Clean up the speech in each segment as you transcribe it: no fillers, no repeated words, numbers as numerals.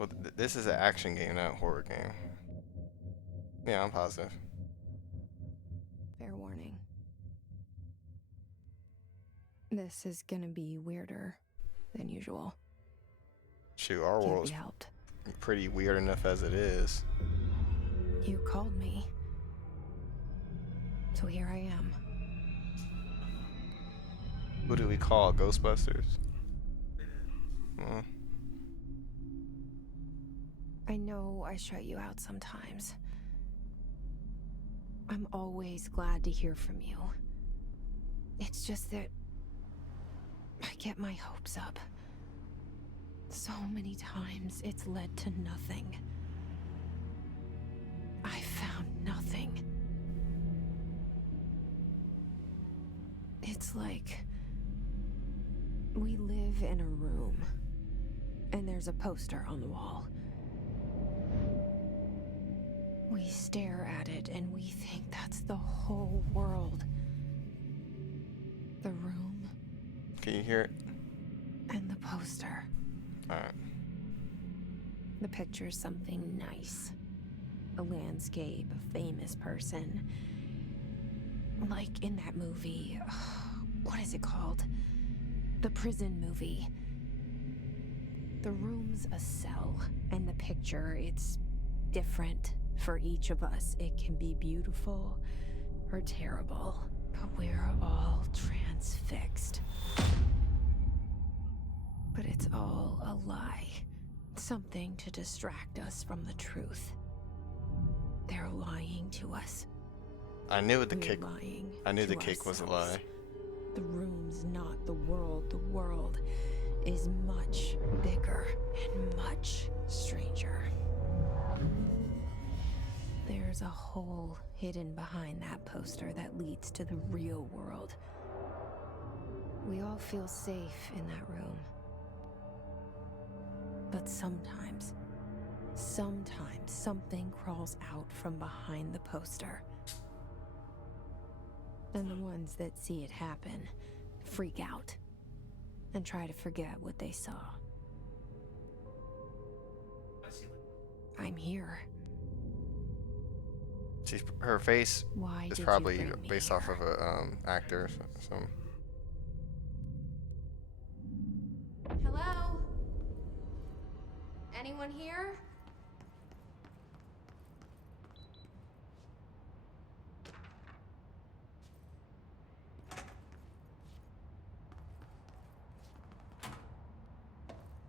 Well, this is an action game, not a horror game. Yeah, I'm positive. Fair warning. This is gonna be weirder than usual. Shoot, our Can't be world's helped. pretty weird enough as it is. You called me. So here I am. Who do we call? Ghostbusters? Mm. I know I shut you out sometimes. I'm always glad to hear from you. It's just that I get my hopes up. So many times it's led to nothing. I found nothing. It's like we live in a room, and there's a poster on the wall. We stare at it and we think that's the whole world. The room Can you hear it? and the poster. Alright. The picture's something nice. A landscape, a famous person. Like in that movie. What is it called? The prison movie. The room's a cell, and the picture, it's different for each of us. It can be beautiful or terrible, but we're all transfixed. But it's all a lie. Something to distract us from the truth. They're lying to us. I knew the We're kick. lying I knew to the kick was a ourselves. lie. The room's not the world. The world is much bigger and much stranger. There's a hole hidden behind that poster that leads to the real world. We all feel safe in that room. But sometimes something crawls out from behind the poster. And the ones that see it happen freak out and try to forget what they saw. I'm here. Her face Why is did probably you bring me based here? off of a actor. So. Hello? Anyone here?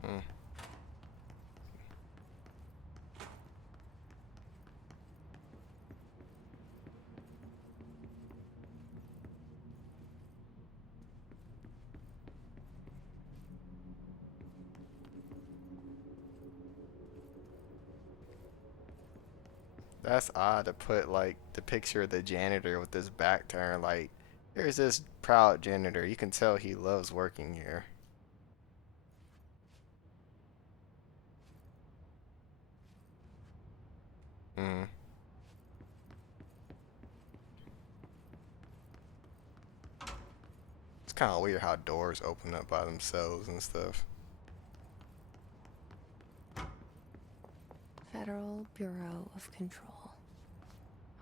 Hmm. That's odd to put like the picture of the janitor with his back turned. Like, here's this proud janitor. You can tell he loves working here. Hmm. It's kind of weird how doors open up by themselves and stuff. Federal Bureau of Control.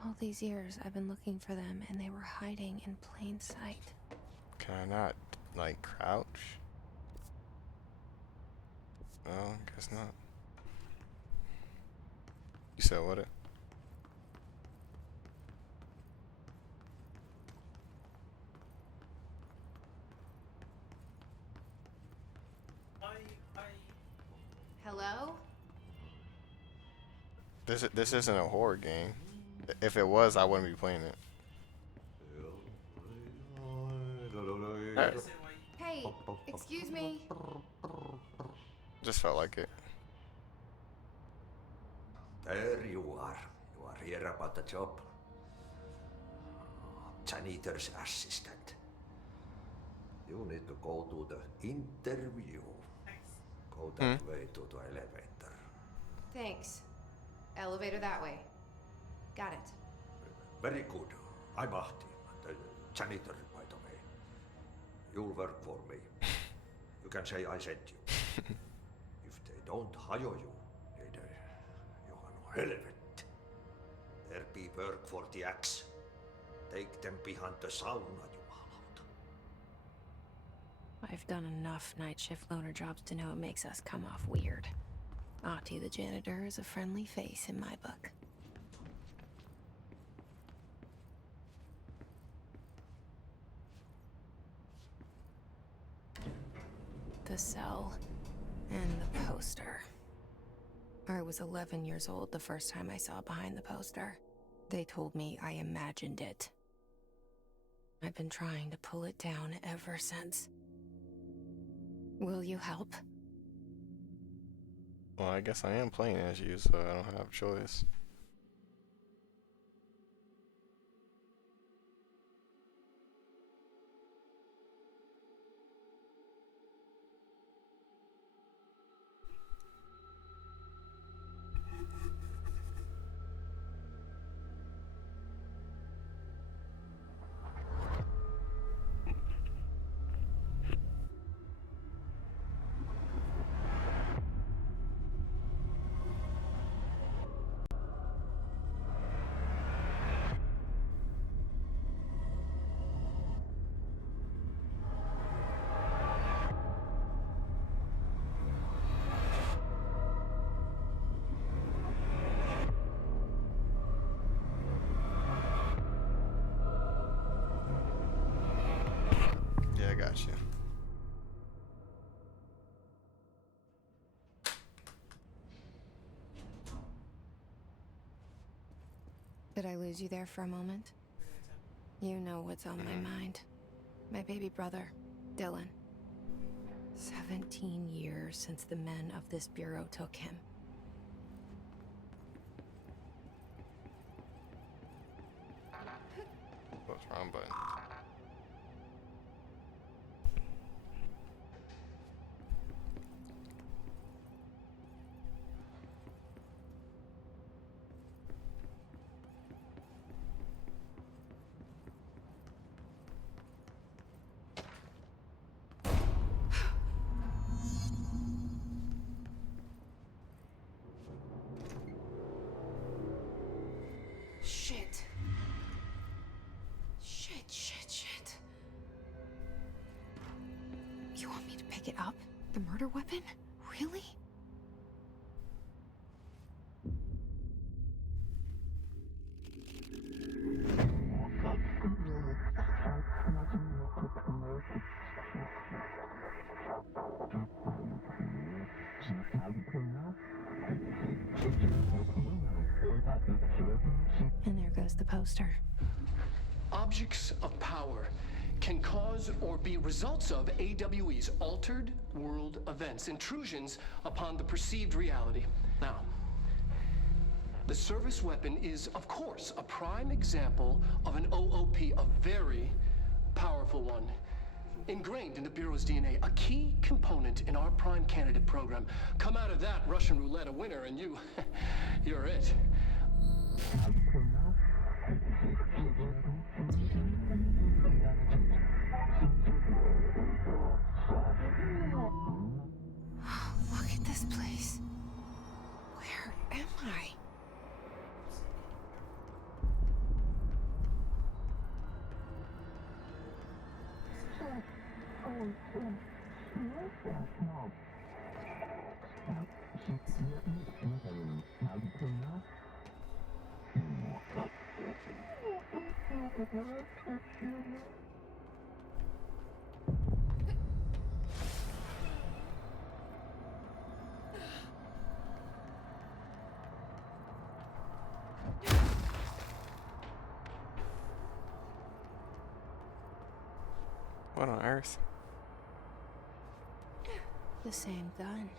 All these years I've been looking for them and they were hiding in plain sight. Can I not like crouch? No, guess not. You said what? Hello? This isn't a horror game. If it was, I wouldn't be playing it. Alright. Hey, excuse me. Just felt like it. There you are. You are here about the job. Janitor's assistant. You need to go to the interview. Go that way to the elevator. Thanks. Elevator that way. Got it. Very good. I'm Ahti, the janitor, by the way. You'll work for me. You can say I sent you. If they don't hire you, Helvet. There be work for the axe. Take them behind the sauna, jumalauta. I've done enough night shift loner jobs to know it makes us come off weird. Ahti the janitor is a friendly face in my book. The cell and the poster. I was 11 years old the first time I saw behind the poster. They told me I imagined it. I've been trying to pull it down ever since. Will you help? Well, I guess I am playing as you, so I don't have a choice. Yeah, I got you. Did I lose you there for a moment? You know what's on my mind. My baby brother, Dylan. 17 years since the men of this bureau took him. What's wrong button? Shit. Shit. You want me to pick it up? The murder weapon? Really? And there goes the poster. Objects of power can cause or be results of AWE's altered world events, intrusions upon the perceived reality. Now, the service weapon is, of course, a prime example of an OOP, a very powerful one. Ingrained in the Bureau's DNA, a key component in our prime candidate program. Come out of that Russian roulette a winner and you're it. Look at this place. Where am I? What on earth? The same gun.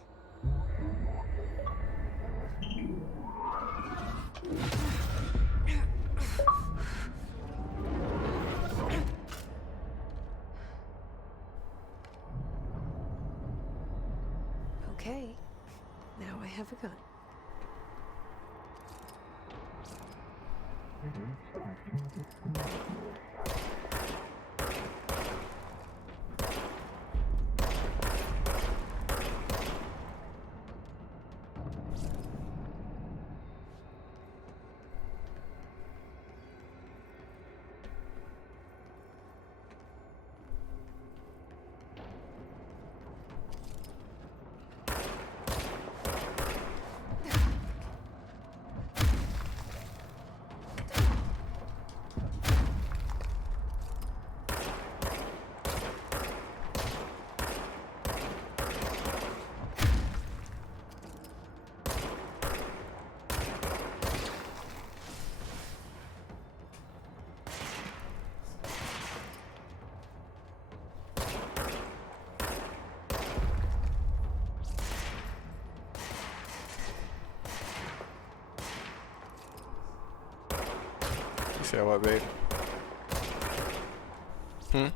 Okay, now I have a gun. said what, babe? Hmm?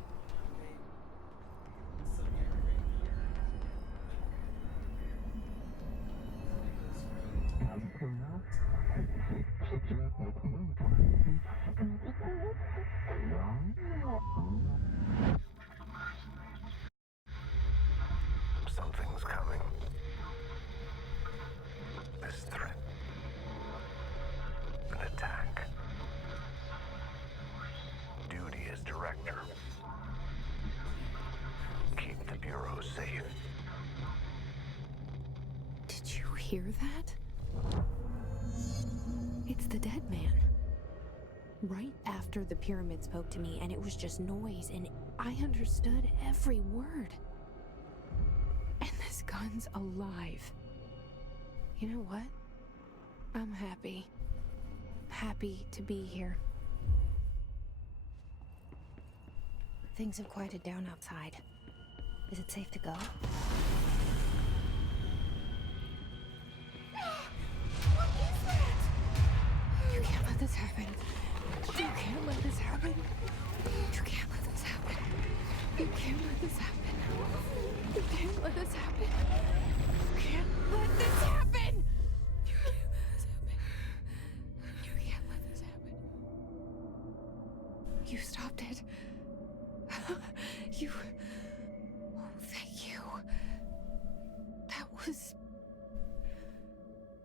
Something's coming. This threat. An attack. Duty as director. Keep the Bureau safe. Did you hear that? It's the dead man. Right after the pyramid spoke to me, and it was just noise, and I understood every word. And this gun's alive. You know what? I'm happy. Happy to be here. Things have quieted down outside. Is it safe to go? What is that? You can't let this happen. You can't let this happen. You can't let this happen. You can't let this happen. You can't let this happen. You can't let this happen. You can't let this happen. You can't let this happen. You stopped it. You... Oh, thank you. That was...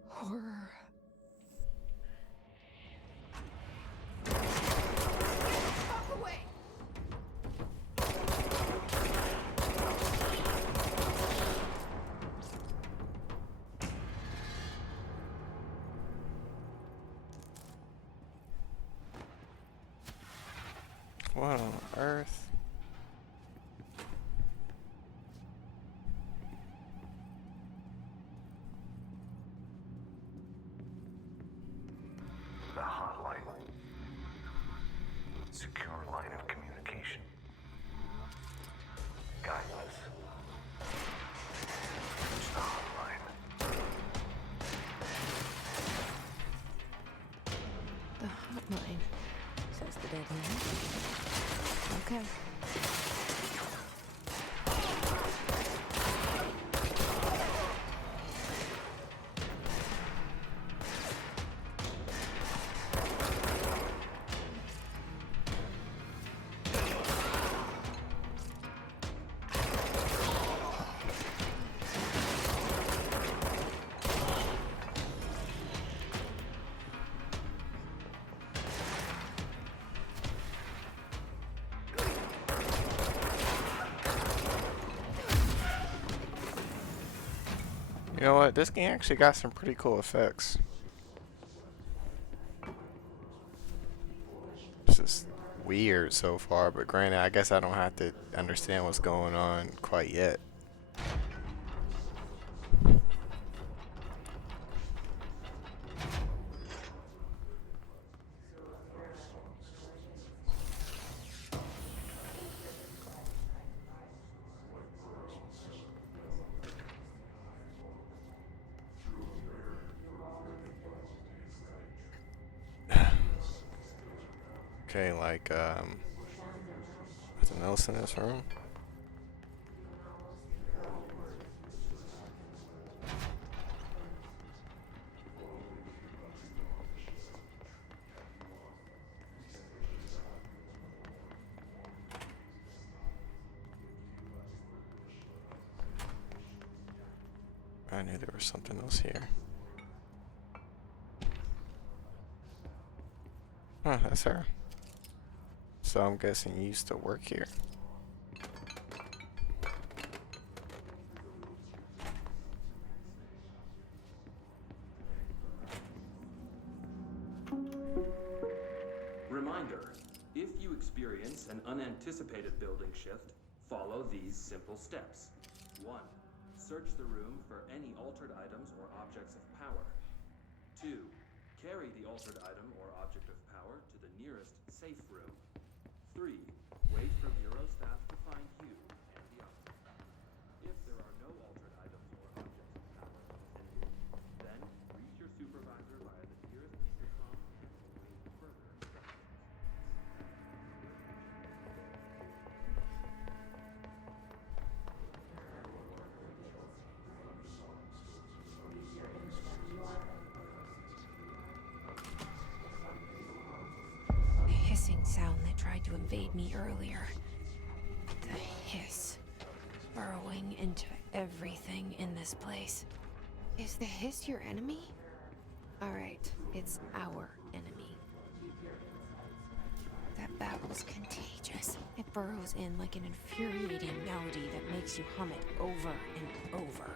horror. Walk away! What on earth? The hotline. Secure line of communication. Guileless. It's the hotline. The hotline, says the dead man. Okay. You know what? This game actually got some pretty cool effects. It's just weird so far, but granted, I guess I don't have to understand what's going on quite yet. Okay, like, nothing else in this room? I knew there was something else here. Huh, that's her. So I'm guessing you used to work here. Reminder, if you experience an unanticipated building shift, follow these simple steps. 1. Search the room for any altered items or objects of power. 2. Carry the altered item or object of power to the nearest safe room. 3. Wait for Bureau staff to find you and the others. If there are no altered items or objects of power in the vicinity, then reach your supervisor via the nearest intercom and await further instructions. earlier. The hiss. Burrowing into everything in this place. Is the hiss your enemy? Alright, it's our enemy. That babble's contagious. It burrows in like an infuriating melody that makes you hum it over and over.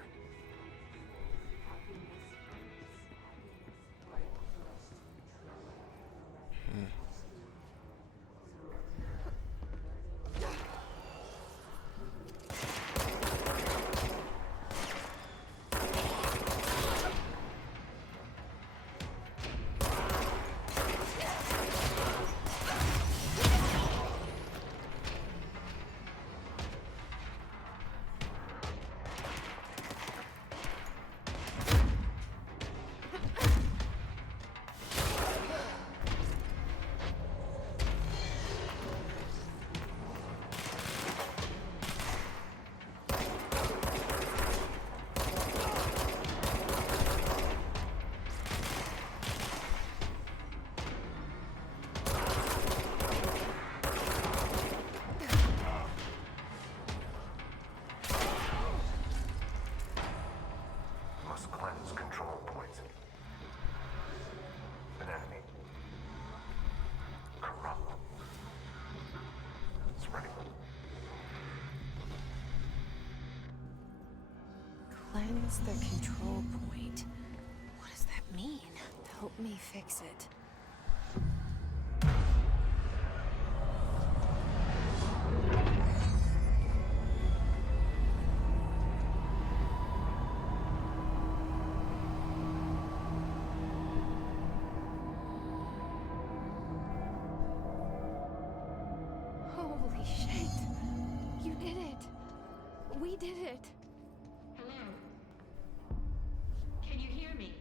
Must cleanse control points. An enemy. Corrupt. Spreading. Cleanse the control point. What does that mean? Help me fix it. Holy shit. You did it. We did it. Hello? Can you hear me?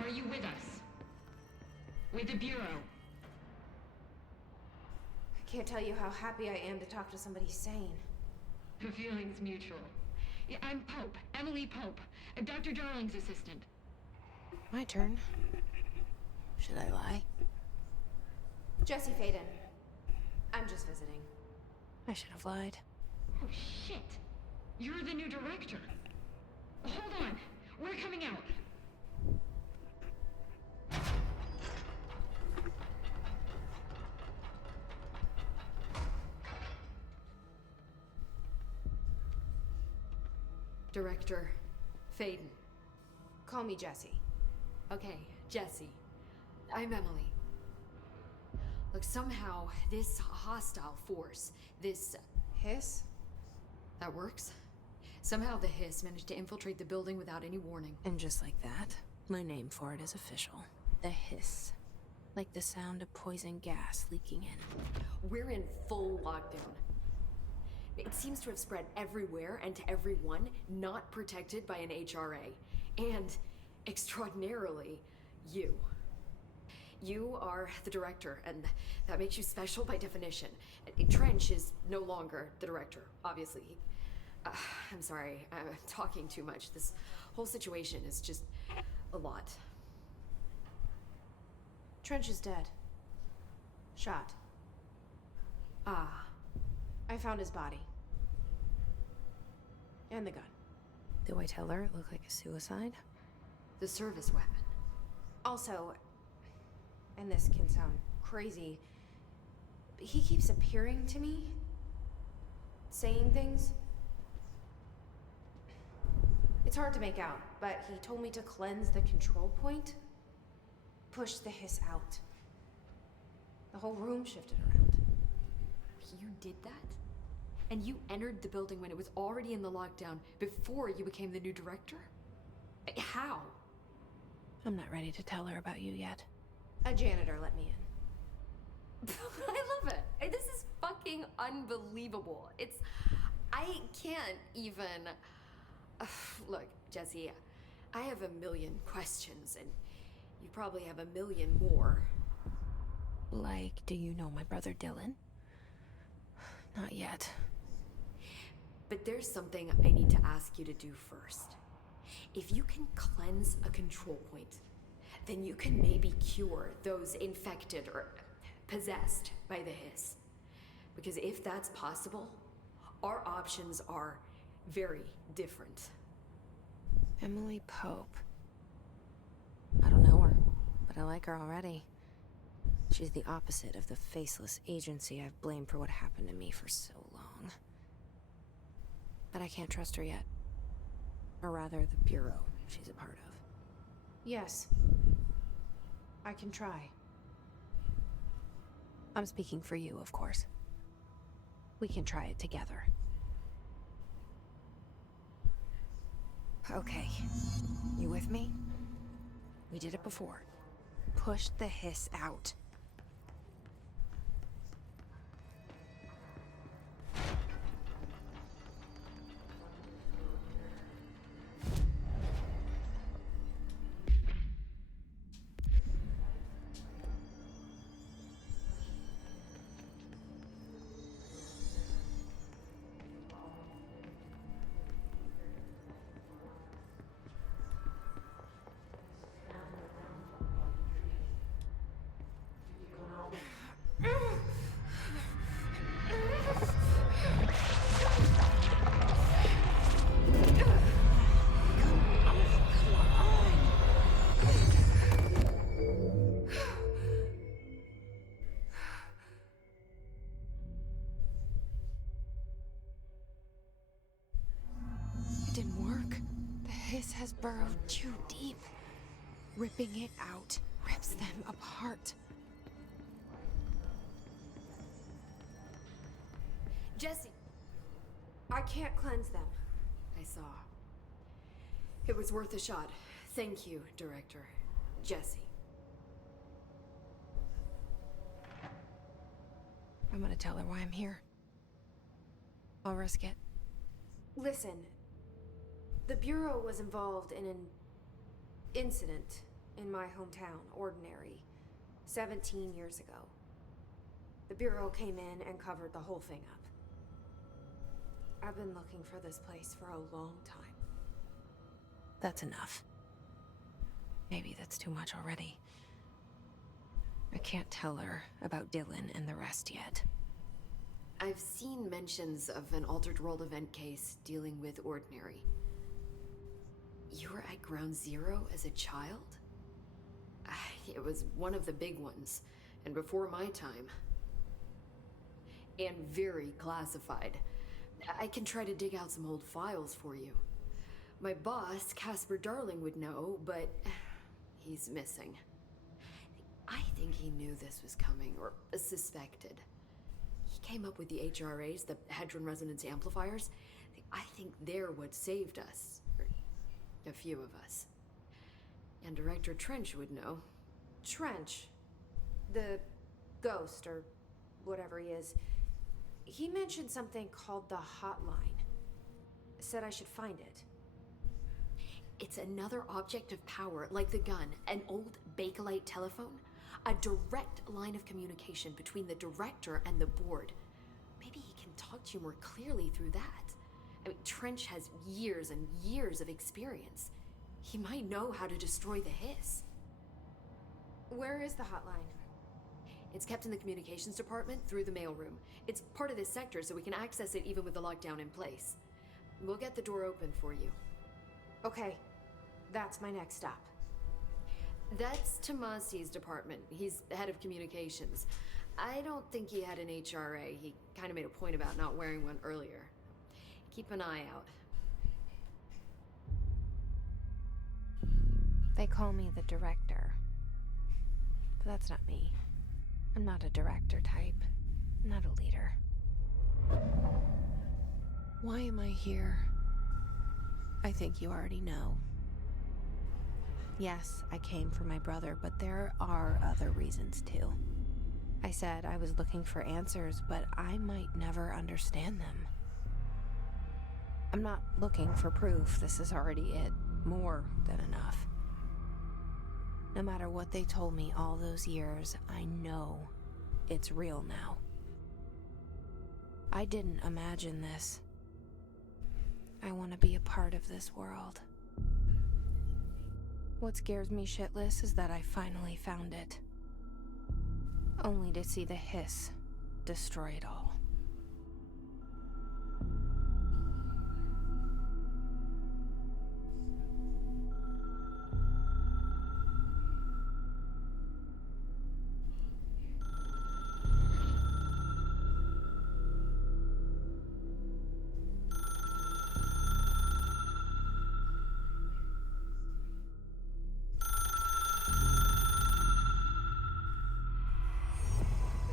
Are you with us? With the Bureau? I can't tell you how happy I am to talk to somebody sane. The feeling's mutual. Yeah, I'm Pope, Emily Pope, Dr. Darling's assistant. My turn. Should I lie? Jesse Faden. I'm just visiting. I should have lied. Oh, shit. You're the new director. Hold on. We're coming out. Director Faden. Call me Jesse. Okay, Jesse. I'm Emily. Look, somehow this hostile force, this... Hiss? that works? Somehow the Hiss managed to infiltrate the building without any warning. And just like that, my name for it is official. The hiss. Like the sound of poison gas leaking in. We're in full lockdown. It seems to have spread everywhere and to everyone not protected by an HRA. And, extraordinarily, you. You are the director, and that makes you special by definition. Trench is no longer the director, obviously. I'm sorry, I'm talking too much. This whole situation is just a lot. Trench is dead. Shot. Ah, I found his body. And the gun. Do I tell her it looked like a suicide? the service weapon. Also, and this can sound crazy, but he keeps appearing to me, saying things. It's hard to make out, but he told me to cleanse the control point, push the hiss out. The whole room shifted around. You did that? And you entered the building when it was already in the lockdown, before you became the new director? How? I'm not ready to tell her about you yet. A janitor let me in. I love it. This is fucking unbelievable. I can't even... Look, Jesse, I have a million questions, and you probably have a million more. Like, do you know my brother Dylan? Not yet. But there's something I need to ask you to do first. If you can cleanse a control point, then you can maybe cure those infected or possessed by the hiss. Because if that's possible, our options are very different. Emily Pope. I don't know her, but I like her already. She's the opposite of the faceless agency I've blamed for what happened to me for so long. But I can't trust her yet. Or rather, the Bureau she's a part of. Yes. I can try. I'm speaking for you, of course. We can try it together. Okay. You with me? We did it before. Push the hiss out. It didn't work. The hiss has burrowed too deep. Ripping it out rips them apart. Jesse! I can't cleanse them. I saw. It was worth a shot. Thank you, Director. Jesse. I'm gonna tell her why I'm here. I'll risk it. Listen. The Bureau was involved in an incident in my hometown, Ordinary, 17 years ago. The Bureau came in and covered the whole thing up. I've been looking for this place for a long time. That's enough. Maybe that's too much already. I can't tell her about Dylan and the rest yet. I've seen mentions of an Altered World event case dealing with Ordinary. You were at Ground Zero as a child? It was one of the big ones, and before my time. And very classified. I can try to dig out some old files for you. My boss, Casper Darling, would know, but he's missing. I think he knew this was coming, or suspected. He came up with the HRAs, the Hadron Resonance Amplifiers. I think they're what saved us. Or a few of us. And Director Trench would know. Trench. The ghost, or whatever he is. He mentioned something called the Hotline. Said I should find it. It's another object of power, like the gun, an old Bakelite telephone. A direct line of communication between the director and the board. Maybe he can talk to you more clearly through that. I mean, Trench has years and years of experience. He might know how to destroy the hiss. Where is the hotline? It's kept in the communications department through the mailroom. It's part of this sector, so we can access it even with the lockdown in place. We'll get the door open for you. Okay, that's my next stop. That's Tomasi's department. He's the head of communications. I don't think he had an HRA. He kind of made a point about not wearing one earlier. Keep an eye out. They call me the director. But that's not me. I'm not a director type. I'm not a leader. Why am I here? I think you already know. Yes, I came for my brother, but there are other reasons too. I said I was looking for answers, but I might never understand them. I'm not looking for proof. This is already it. More than enough. No matter what they told me all those years, I know it's real now. I didn't imagine this. I want to be a part of this world. What scares me shitless is that I finally found it. only to see the hiss destroy it all.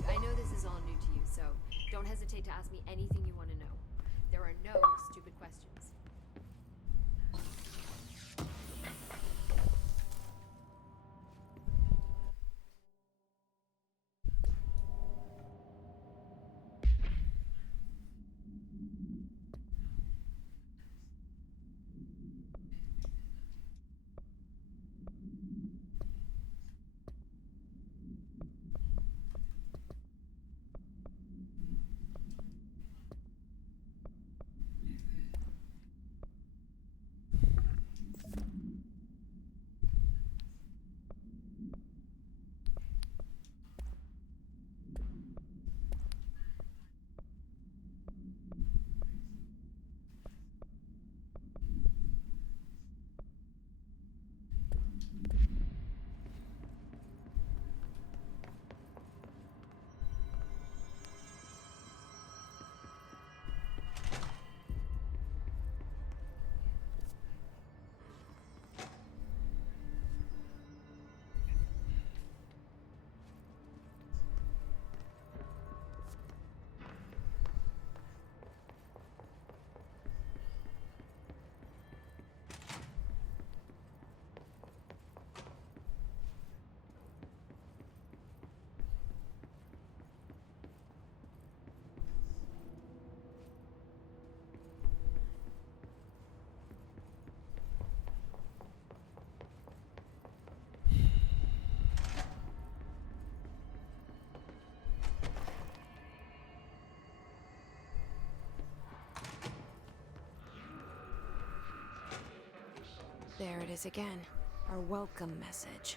I know this is all new to you, so don't hesitate to ask me anything you want to know. There are no stupid questions. There it is again. Our welcome message.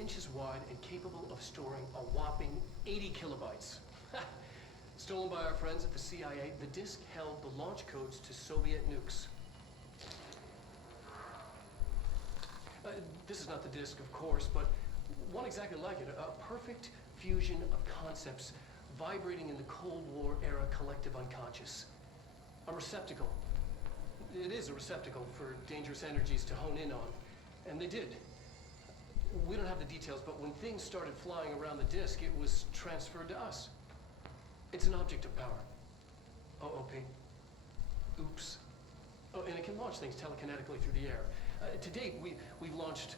inches wide and capable of storing a whopping 80 kilobytes. Stolen by our friends at the CIA, the disk held the launch codes to Soviet nukes. This is not the disk, of course, but one exactly like it. A perfect fusion of concepts vibrating in the Cold War era collective unconscious. A receptacle. It is a receptacle for dangerous energies to hone in on. And they did. We don't have the details, but when things started flying around the disk, it was transferred to us. It's an object of power. OOP. Oops. Oh, and it can launch things telekinetically through the air. To date, we've launched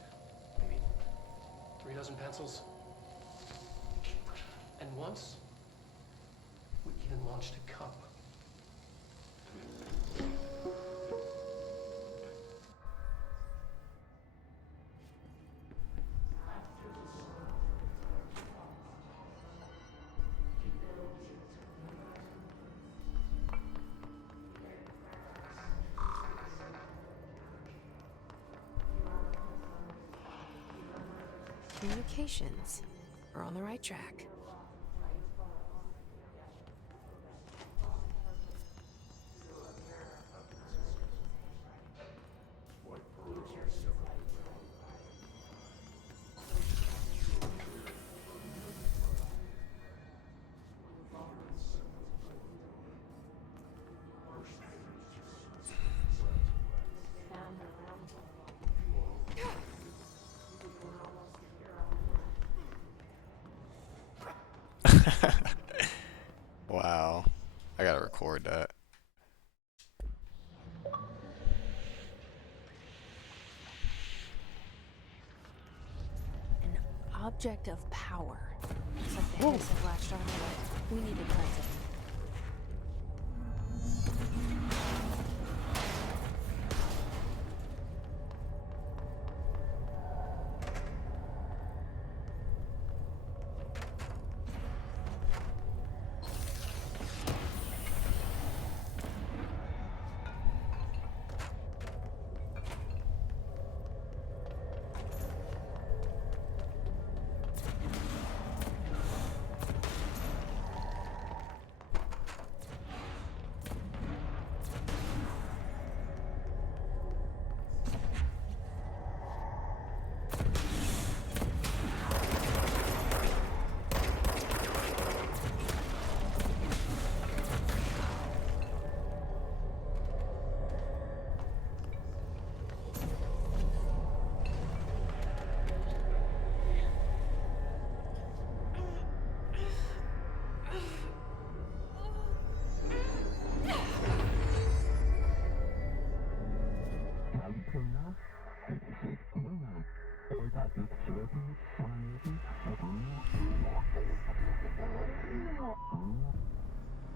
maybe 3 dozen pencils. And once, we even launched a cup. Communications. We're on the right track. Wow. I gotta record that. An object of power. Looks like the heads have latched onto it. We need to cleanse it.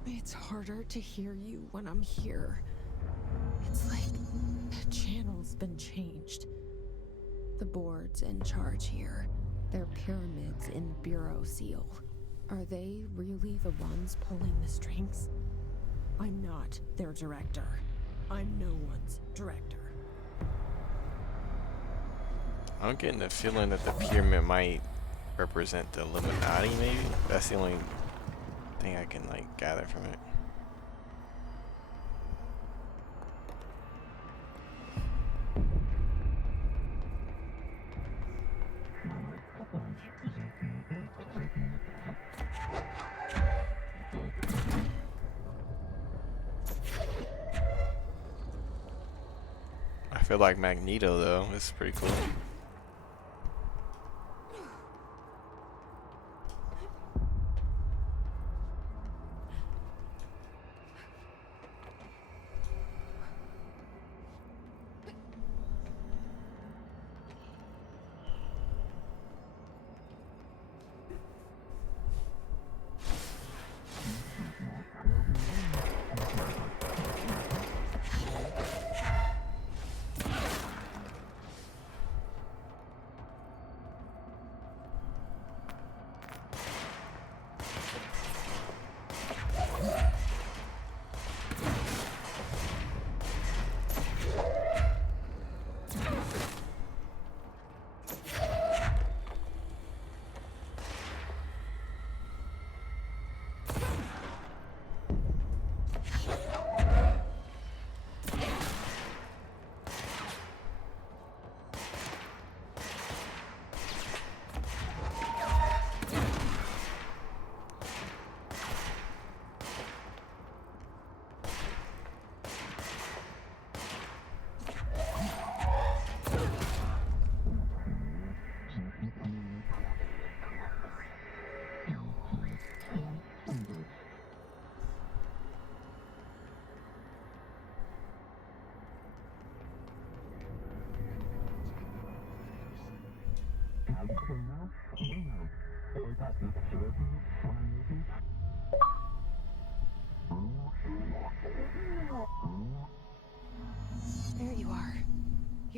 It's harder to hear you when I'm here. It's like the channel's been changed. The board's in charge here. They're pyramids in Bureau Seal. Are they really the ones pulling the strings? I'm not their director. I'm no one's director. I'm getting the feeling that the pyramid might represent the Illuminati, maybe? That's the only thing I can, like, gather from it. I feel like Magneto, though. This is pretty cool.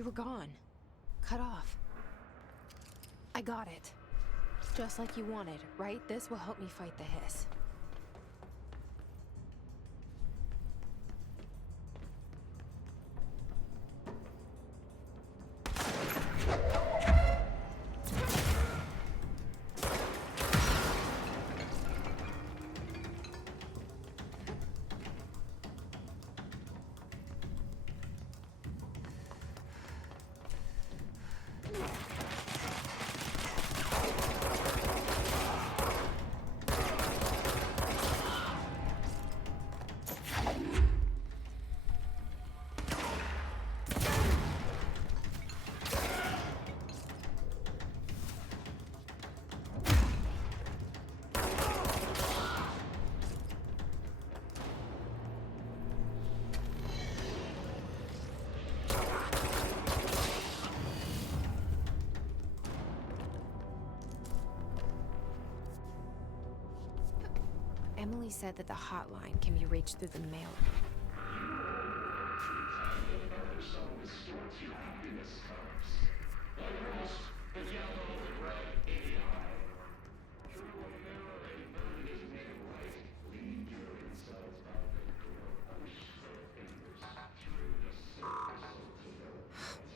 were gone. Cut off. I got it. Just like you wanted, right? This will help me fight the hiss. Emily said that the hotline can be reached through the mail.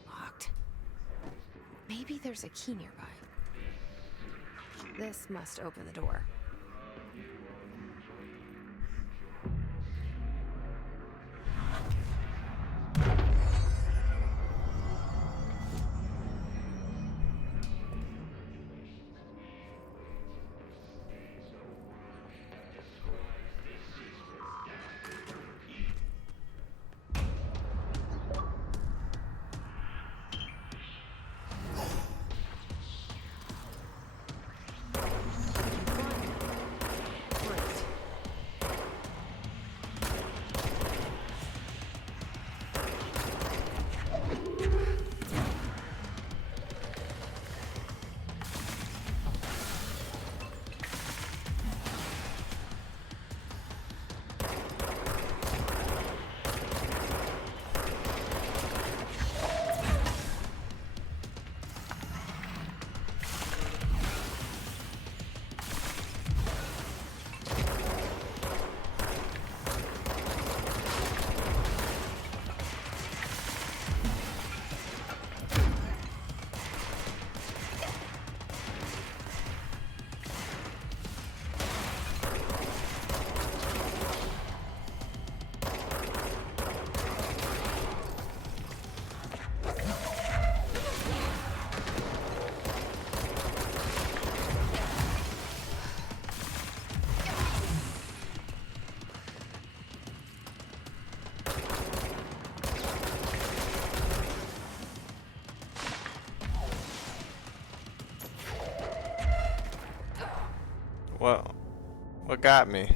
Locked. Maybe there's a key nearby. This must open the door. What got me?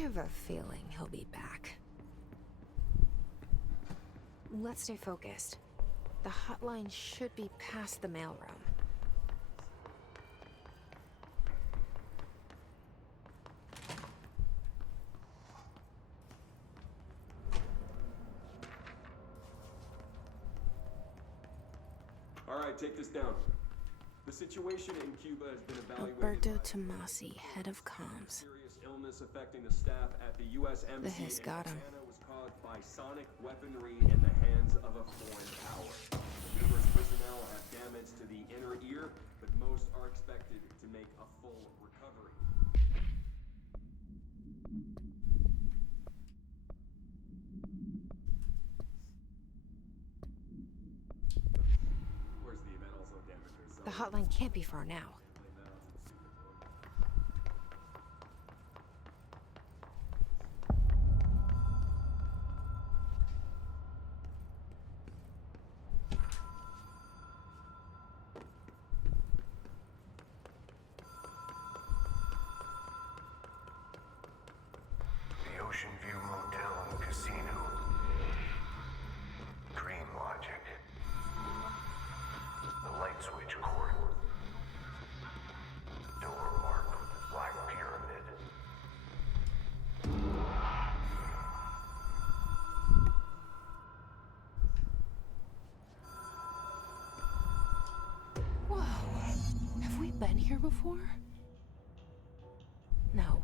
have a feeling he'll be back. Let's stay focused. The hotline should be past the mailroom. All right, take this down. The situation in Cuba has been evaluated. Alberto Tomasi, head of comms. Serious illness affecting the staff at the U.S. The Embassy Hiss in got him. Havana was caused by sonic weaponry in the hands of a foreign power. Numerous personnel have damage to the inner ear, but most are expected to make a full recovery. Where's the event also damaged herself? The hotline can't be far now. The Ocean View Motel and Casino. Dream Logic. The Light Switch Court. Door marked with Black Pyramid. Whoa. Have we been here before? No.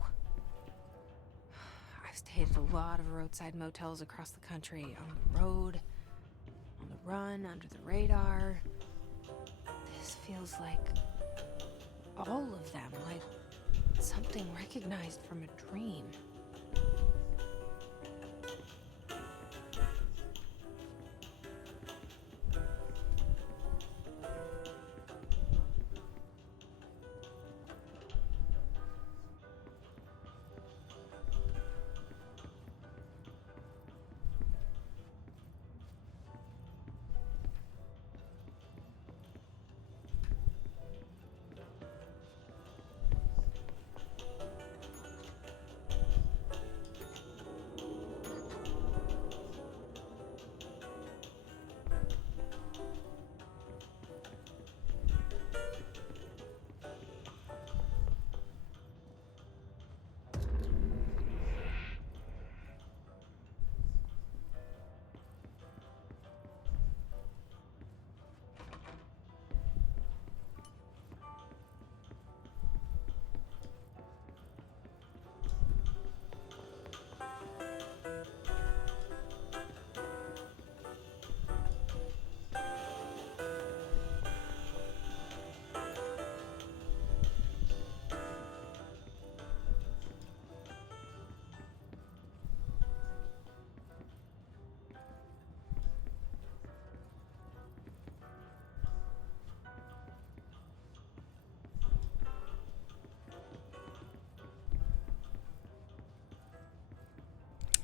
I've stayed at a lot of roadside motels across the country. On the road, on the run, under the radar. This feels like all of them, like something recognized from a dream.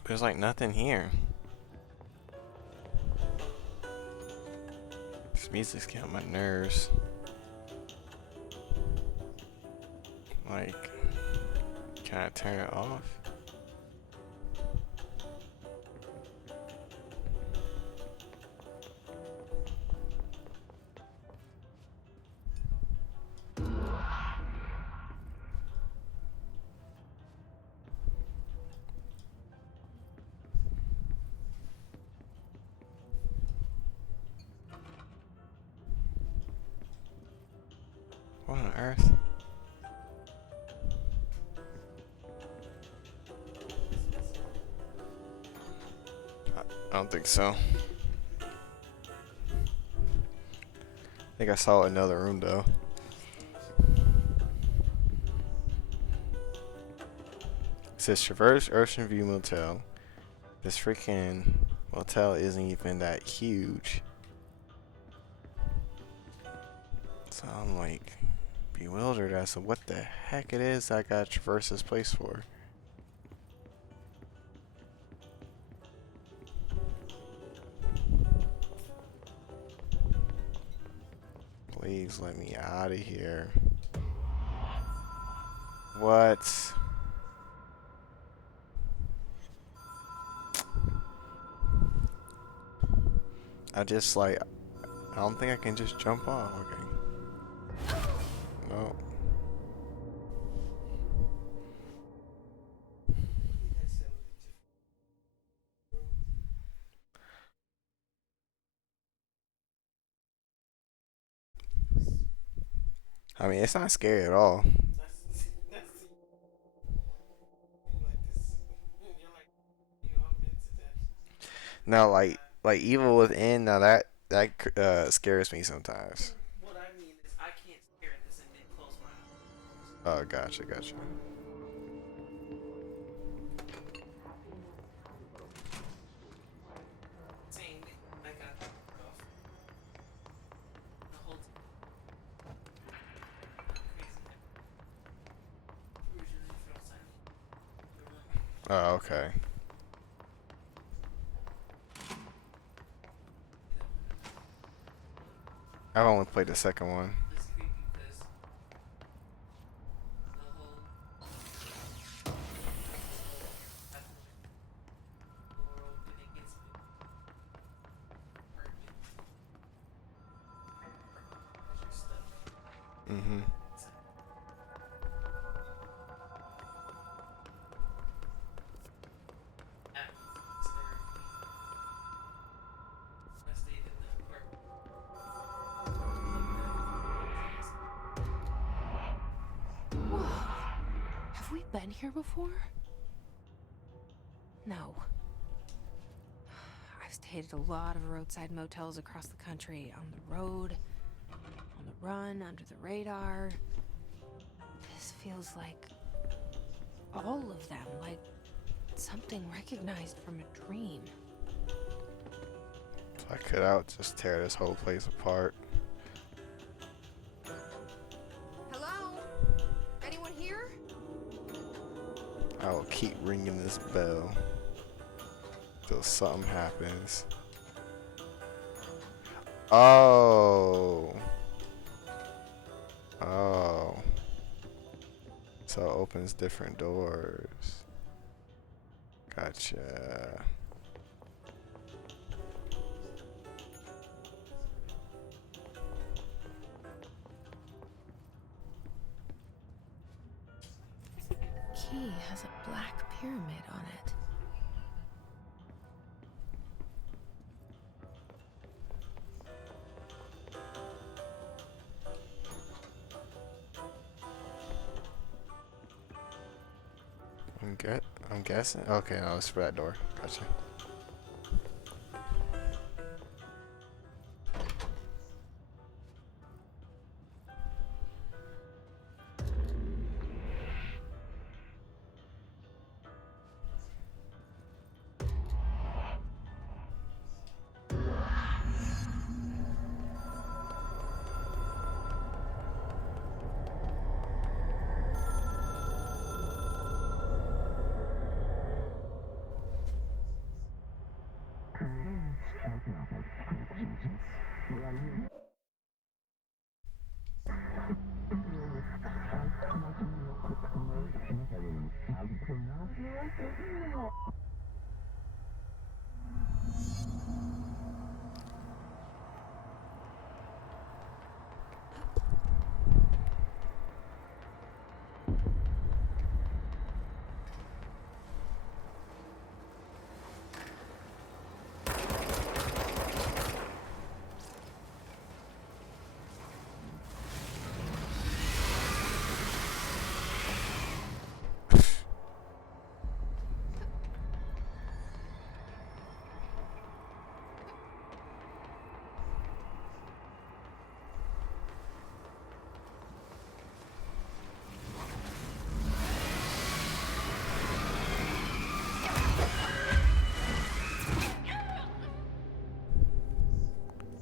There's like nothing here. This music's getting on my nerves. Like, can I turn it off? What on earth? I don't think so. I think I saw another room though. It says Traverse Ocean View Motel. This freaking motel isn't even that huge. So I'm like bewildered as to what the heck it is I gotta traverse this place for. Please let me out of here. What? I just like, I don't think I can just jump off. Okay. No. I mean, it's not scary at all. No, like Evil Within. Now that scares me sometimes. Oh, gotcha, gotcha. Oh, okay. I've only played the second one. Mm-hmm. Whoa. Have we been here before? No. I've stayed at a lot of roadside motels across the country, on the road, on the run, under the radar. This feels like all of them, like something recognized from a dream. If I could, I would just tear this whole place apart. Hello? Anyone here? I will keep ringing this bell till something happens. Oh. Oh. So it opens different doors. Gotcha. Key has a black pyramid on it. I'm guessing. Okay, no, it's for that door. Gotcha.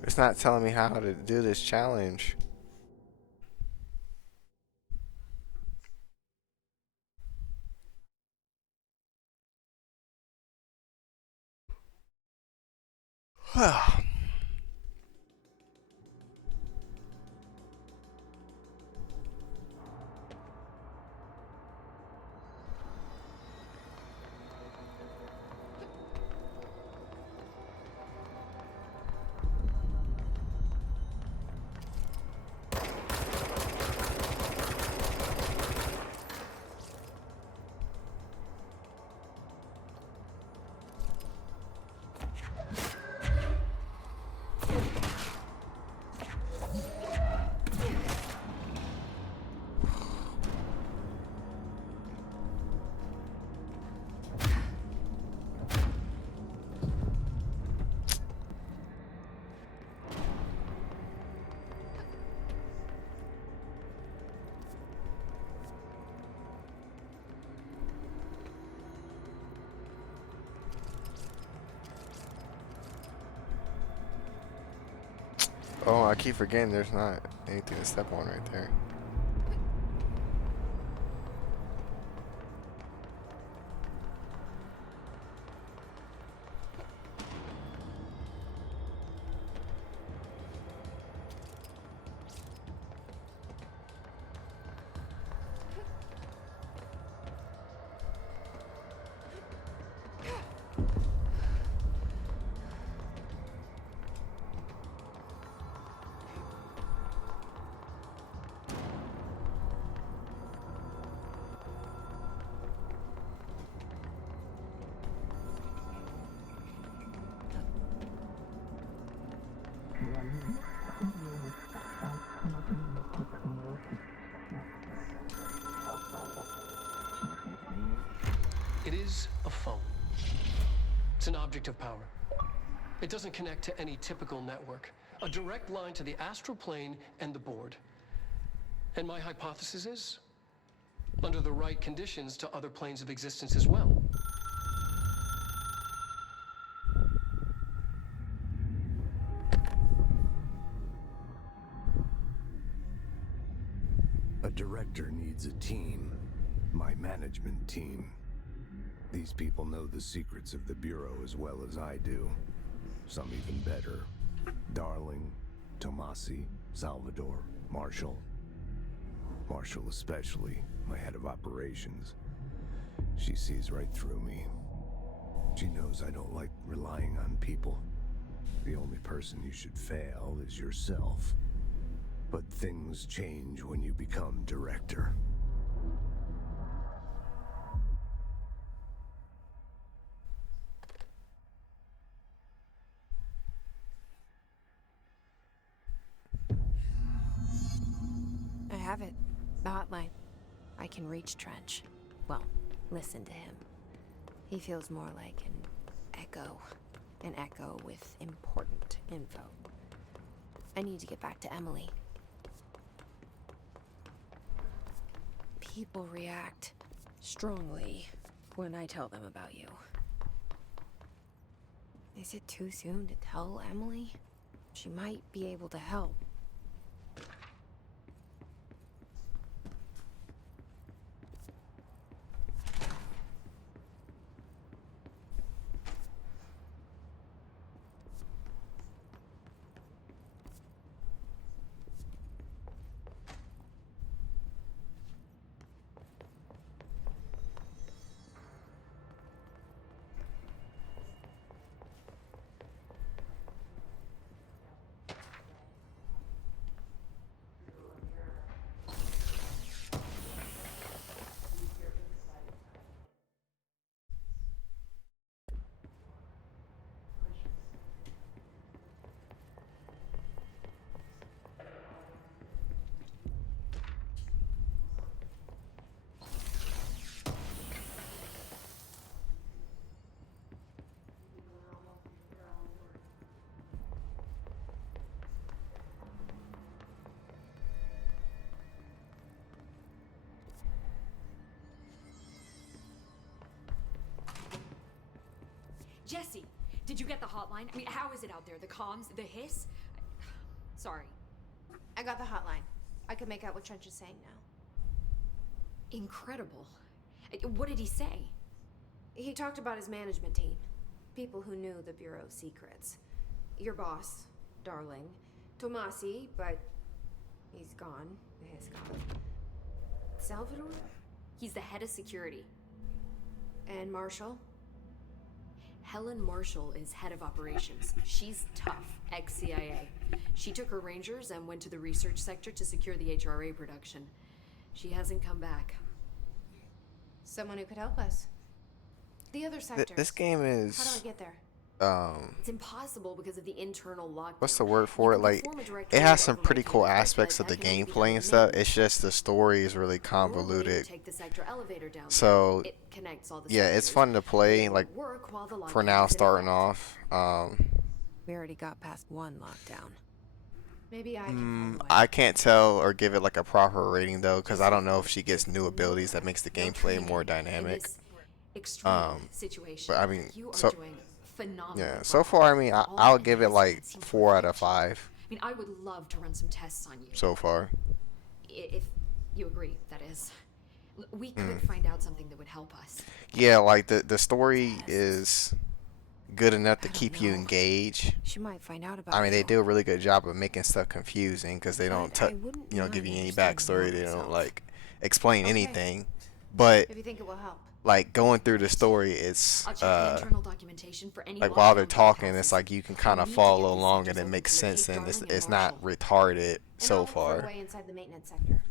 It's not telling me how to do this challenge. Oh, I keep forgetting there's not anything to step on right there. It is a phone. It's an object of power. It doesn't connect to any typical network. A direct line to the astral plane and the board. And my hypothesis is, under the right conditions, to other planes of existence as well. A director needs a team. My management team. These people know the secrets of the Bureau as well as I do. Some even better. Darling, Tomasi, Salvador, Marshall. Marshall especially, my head of operations. She sees right through me. She knows I don't like relying on people. The only person you should fail is yourself. But things change when you become director. I have it. The hotline. I can reach Trench. Well, listen to him. He feels more like an echo. An echo with important info. I need to get back to Emily. People react strongly when I tell them about you. Is it too soon to tell Emily? She might be able to help. Jesse, did you get the hotline? I mean, how is it out there? The comms, the hiss? Sorry. I got the hotline. I can make out what Trench is saying now. Incredible. What did he say? He talked about his management team. People who knew the Bureau's secrets. Your boss, Darling. Tomasi, but he's gone. He's gone. Salvador? He's the head of security. And Marshall? Helen Marshall is head of operations. She's tough, ex-CIA. She took her Rangers and went to the research sector to secure the HRA production. She hasn't come back. Someone who could help us. The other sectors. This game is. How do I get there? It's impossible because of the internal lockdown. What's the word for it? Like, it has some pretty cool aspects of the gameplay and stuff. It's just the story is really convoluted. So, yeah, it's fun to play. Like, for now, starting off. We already got past one lockdown. Maybe I can. I can't tell or give it like a proper rating though, because I don't know if she gets new abilities that makes the gameplay more dynamic. But I mean, so yeah, so far I mean I'll give it like 4 out of 5. mean, I would love to run some tests on you. So far. If you agree, that is. We could find out something that would help us. Yeah, like the story is good enough to keep you engaged. She might find out about I mean, they you. do a really good job of making stuff confusing because they don't, I wouldn't give you mind any understanding backstory. more They don't myself. like explain Okay. anything. But If you think it will help. like going through the story, it's I'll check the internal documentation for any like while they're lockdown talking, bypasses. it's like you can We kind of need to follow get these along sectors and it open makes to locate sense, and Darling it's and not Marshall. retarded And so I'll look for far. a way inside the maintenance sector.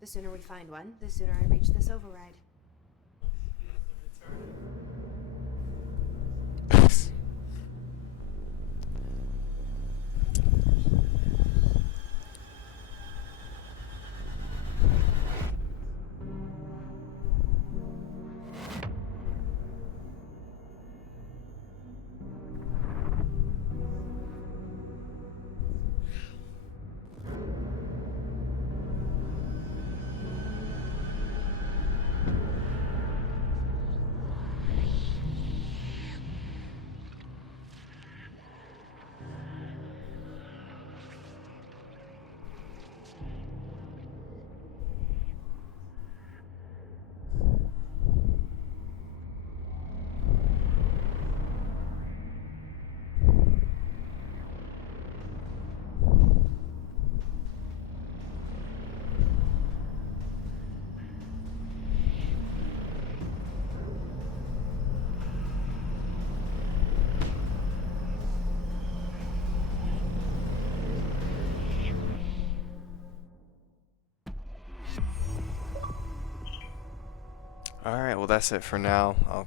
The sooner we find one, the sooner I reach this override. Alright, well that's it for now. I'll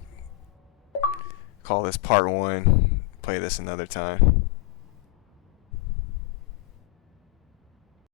call this part 1. Play this another time.